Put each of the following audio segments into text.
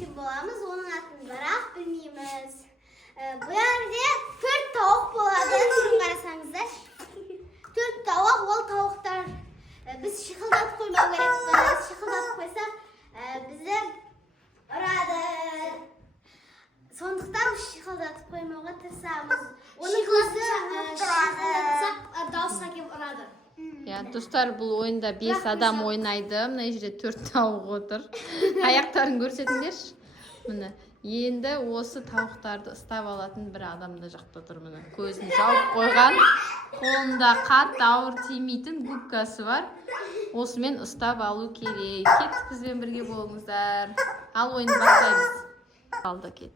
için boğamız. Onun adını bırak bilmeyimiz. Bu yerde 4 tavuk boladı. Sizin qarasanızlar. 4 tavuk, ol tavuklar. Biz şıkıldatıp koymak gerek. Şıkıldatıp koysak bize orada sonduktan şıkıldatıp koymağa tırsamız. Onu şıkıldatsak dağısa kep orada. Ya dostlar, бұл ойында 5 адам ойнайды. Мына жерде 4 тауық отыр. Аяқтарын көрсетіңдерші. Міне, енді осы тауықтарды ұстап алатын бір адам да жақта тұр. Міне, көзін жауып қойған. Қолында қатты ауыр тимейтін губкасы бар. Осымен ұстап алу керек. Кеттік, бізбен бірге болыңыздар. Ал ойын бастаймыз. Алда кет.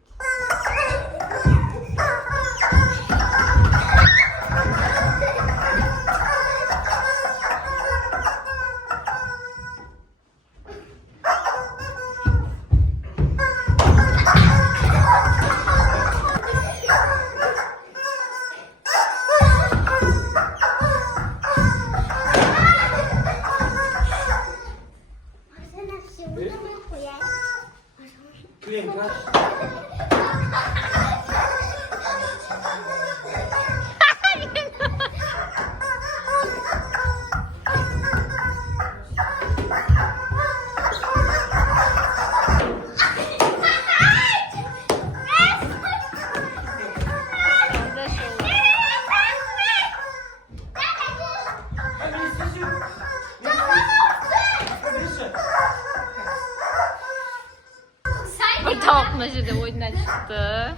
Bir tavuk mı жерде ойыннан çıktı.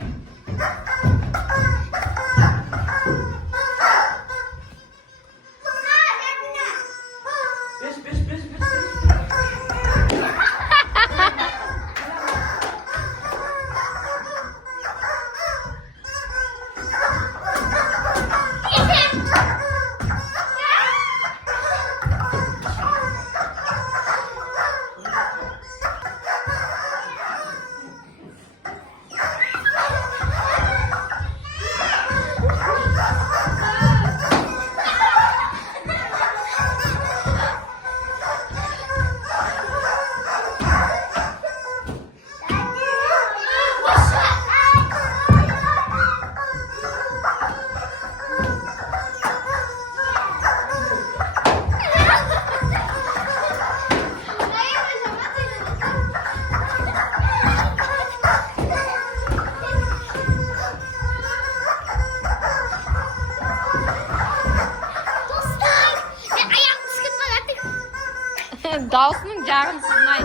Dausының жағын сынай.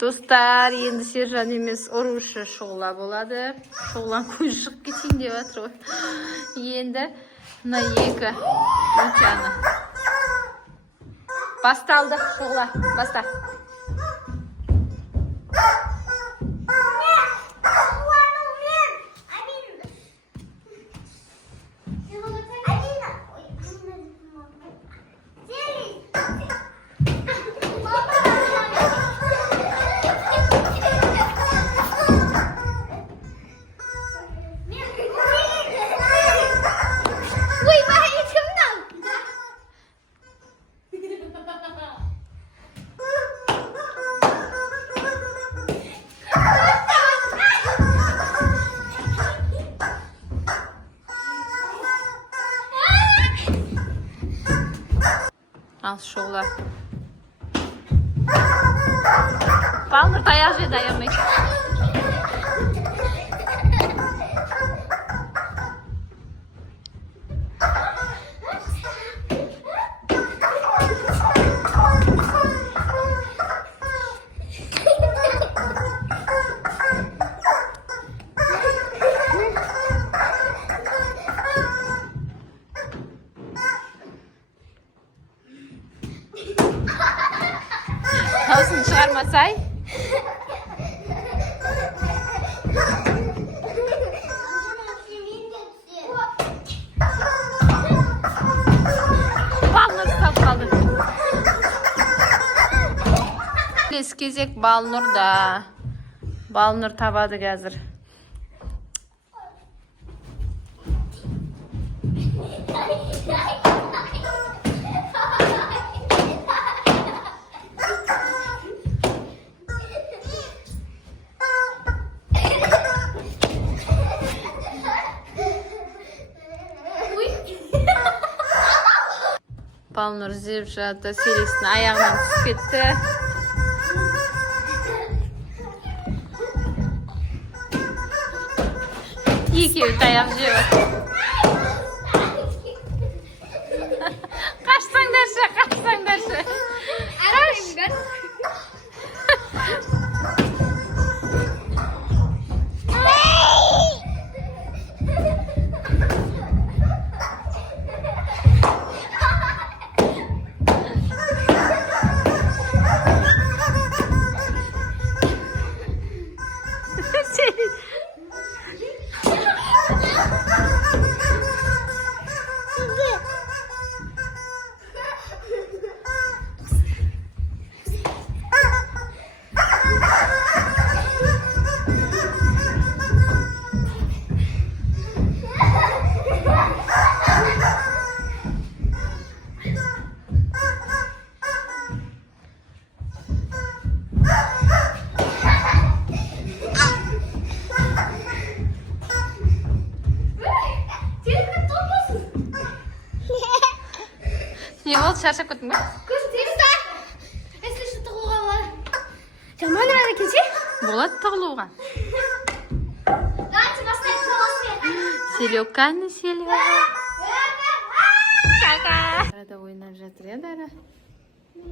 Достар, енді сержан емес ұрушы шоғла болады. Шоғлан көз шығып кетейін деп жатыр ғой. Енді мына екі ұлчаны. Басталды шоғла. Баста. Al şoğla. Balnur dayak ve dayamayı. Havasını çıkarmasay. Balnur sal kaldı. Kesek Balnur da. Balnur tabadı hazır. Балнур іздеп жатты. Селестің аяғынан түсіп кетті. Екеуі таяқ жеп. Қашсаңдаршы, қашсаңдаршы. Не болды, шаршап кеттің бе? Если что тығылуға бар. Жаман рада келсе? Болады тығылуға. Давайте поставим полосу. Селёканы, Селёка. Арада ойнап жатыр, иә, Дара?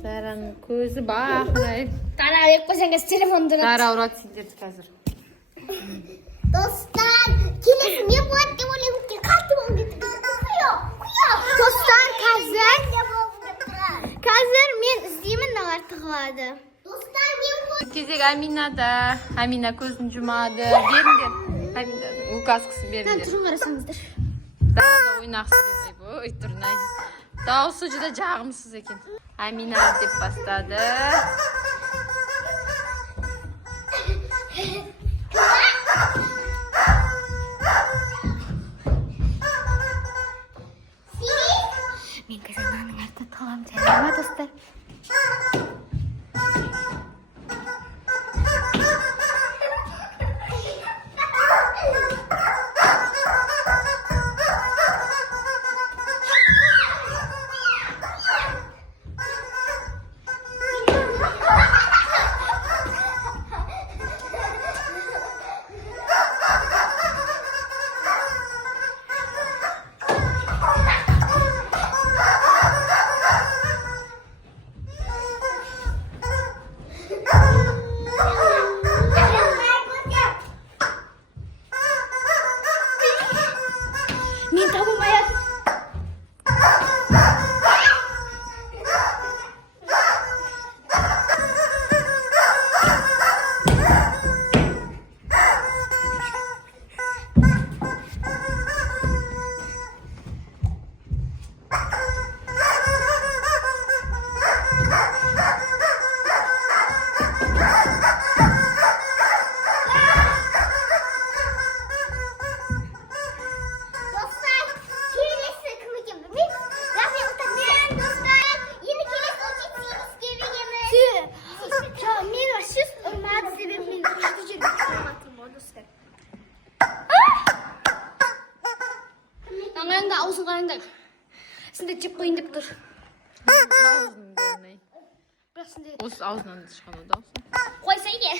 Дараның көзі бақырайып. Дара, алып қойсаңыз телефонды. Дара ұрады сендерді қазір. Достар, келесі не болады деп ойлаймын, қатты болып кетті. Достар, қазір мен іздеймін, налар тығылады. Достар, мен болады. Кезек Аминада. Амина көзін жұмады. Беріңдер. Аминаның указкасын беріңдер. Тұрын қарасаңыздар. Дара ойнақсы деп. Ой, тұрнай. Дауысы жүді жағымсыз екен. Амина деп бастады. Мен қазір мынаның артында тығыламын, сәлем ма достар? Мен табылмай. Аңаңда аузын қараңдар. Сінде жеп қойын деп тұр. Аузын көрмей. Бірақ сінде Осы аузынан шыққан дауысы. қойса еке.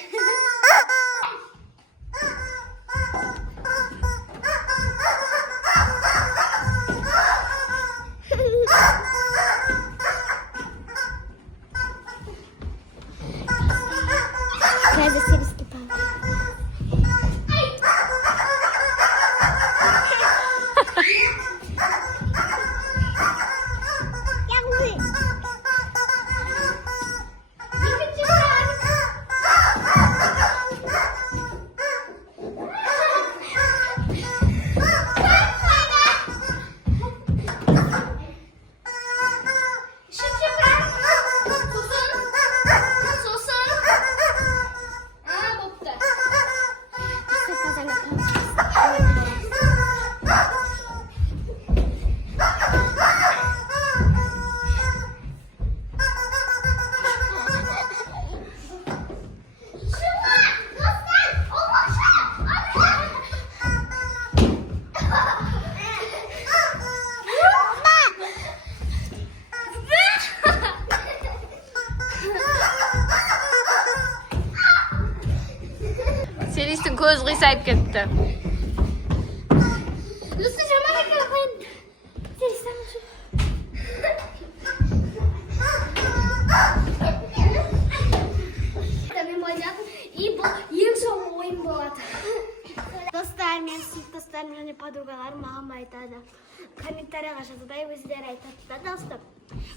Қазір серіске табы. көз қисайып кетті. Lucy жаман екен қойын. Мен ойнадым, и бұл ең соңғы ойын болады. Достар, мен сүйікті достарым және подругаларым маған айтады. Комментарияға жазудай өздері айтады да, достар.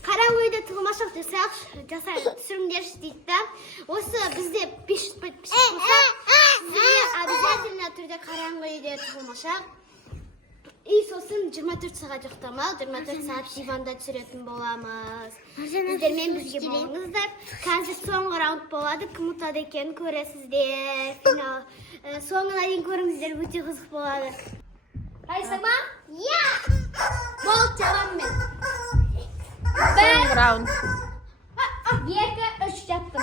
Қараңғойда тығылмашақ жасайық, түсірімдерші дейді да. Осы бізде 500 подписчик болса, сізге обязательно түрде қараңғойда тығылмашақ. И сосын 24 сағат жоқтамал, 24 сағат диванда түсіретін боламыз. Сіздермен бізге болыңыздар. Қазір соңғы раунд болады, кім ұтады екенін көресіздер. Финал. Соңына дейін көріңіздер, өте қызық болады. Қайсың ба? Иә! Бол, жабаммен. Соңғы раунд. 2, 3 жаптым.